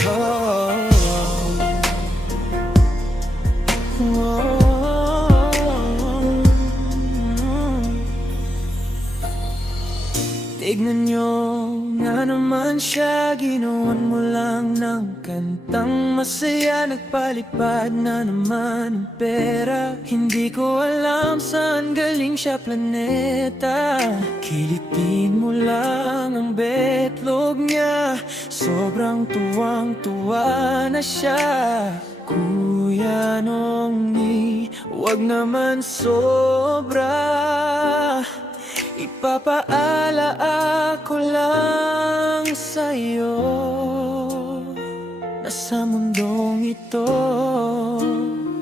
Oh, oh, tignan nyo nga naman siya, ginawan mo lang ng kantang masaya. Nagpalipad na naman ang pera, hindi ko alam saan galing siya planeta. Kilipin mo lang ang betlog niya, sobrang tuwang-tuwa na siya. Kuya Nongi, wag naman sobra, ipapaala ako lang sa'yo na sa mundong ito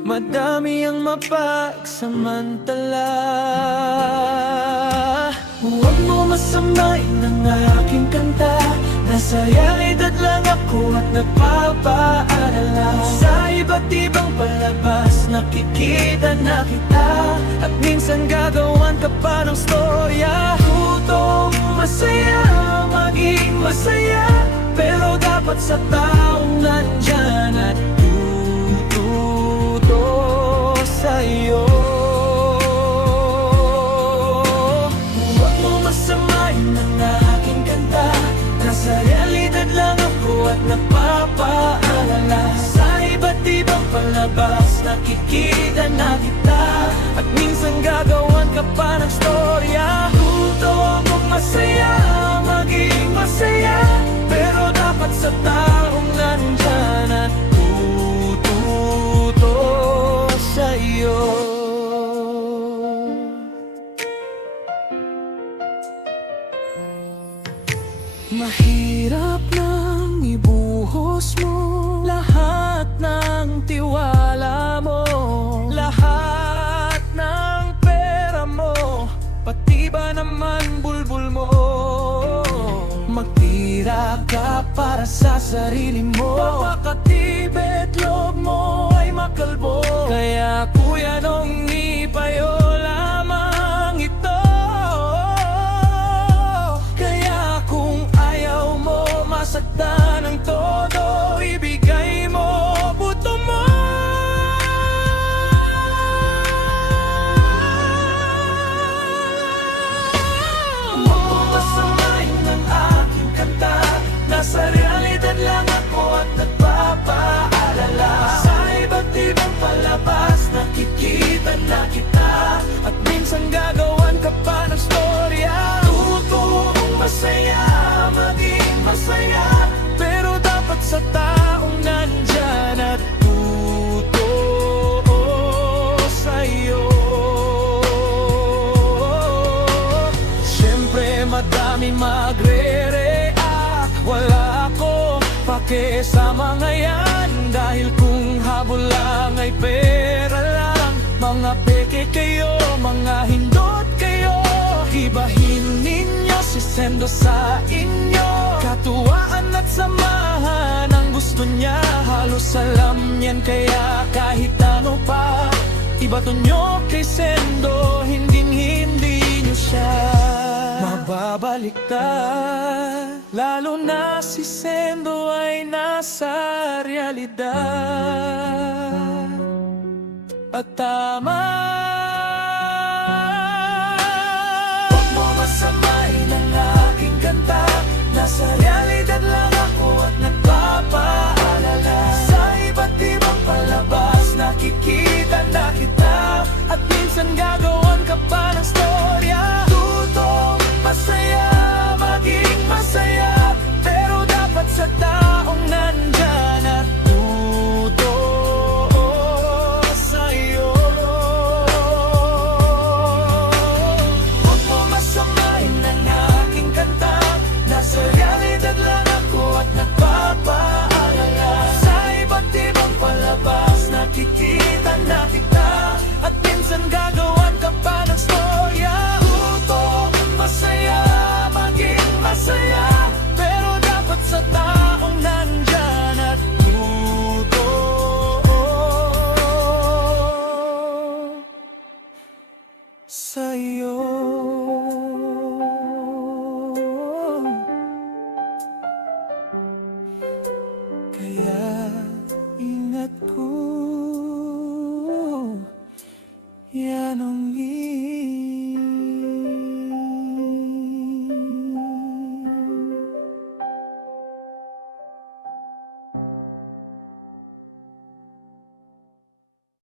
madami ang mapagsamantala. Huwag mo masamain ang aking kanta, nasa realidad lang ako at nagpapaalala. Sa iba't ibang palabas nakikita na kita, at minsan gagawan ka pa ng storya. Tutong masaya, maging masaya, pero dapat sa taong nandyan at tututo sa'yo. Huwag mo masamain ang aking kanta, nasa realidad lang ako at nagpapaalala. Sa iba't ibang palabas nakikita na kita, at minsan gagawan ka pa ng storya. Tuto mong masaya, maging masaya, pero dapat sa taong nandyan at tututo sa'yo. Mahirap nang ibuhos mo lahat ng tiwala mo, lahat ng pera mo, pati ba naman bulbul mo. Magtira ka para sa sarili mo, makati betlog mo ay makalbo. Kaya Kuya Nongi, payo lamang ito. Kaya kung ayaw mo masaktan ng todo, ibigay mo buto mo. Huwag mo masamain ang aking kanta, nasa realidad lang ako at nagpapaalala. Sa iba't ibang palabas nakikita na kita, at minsan gagawan ka pa ng storya. Tutong masaya, maging masaya, pero dapat sa taong nandyan at tutuo sa'yo. Siyempre madami magre-react, wala ako pake sa mga yan, dahil kung habol lang ay pera lang. Mga peke kayo, mga hindot kayo, ibahin ninyo si Sendo sa inyo. Katuwaan at samahan ang gusto niya, halos alam yan, kaya kahit ano pa ibato nyo kay Sendo, hindi nyo siya mababaliktad. Lalo na si Sendo ay nasa realidad at tama. Huwag mo masamain ang aking kanta, nasa realidad lang ako at nagpapaalala. Sa iba't ibang palabas nakikita na kita, at minsan gagawan ka pa ng storya. Tutong masaya, maging masaya, pero dapat sa taong nandyan at tutuo sa'yo. Huwag mo masamain ang aking kanta, nasa realidad ingat ko.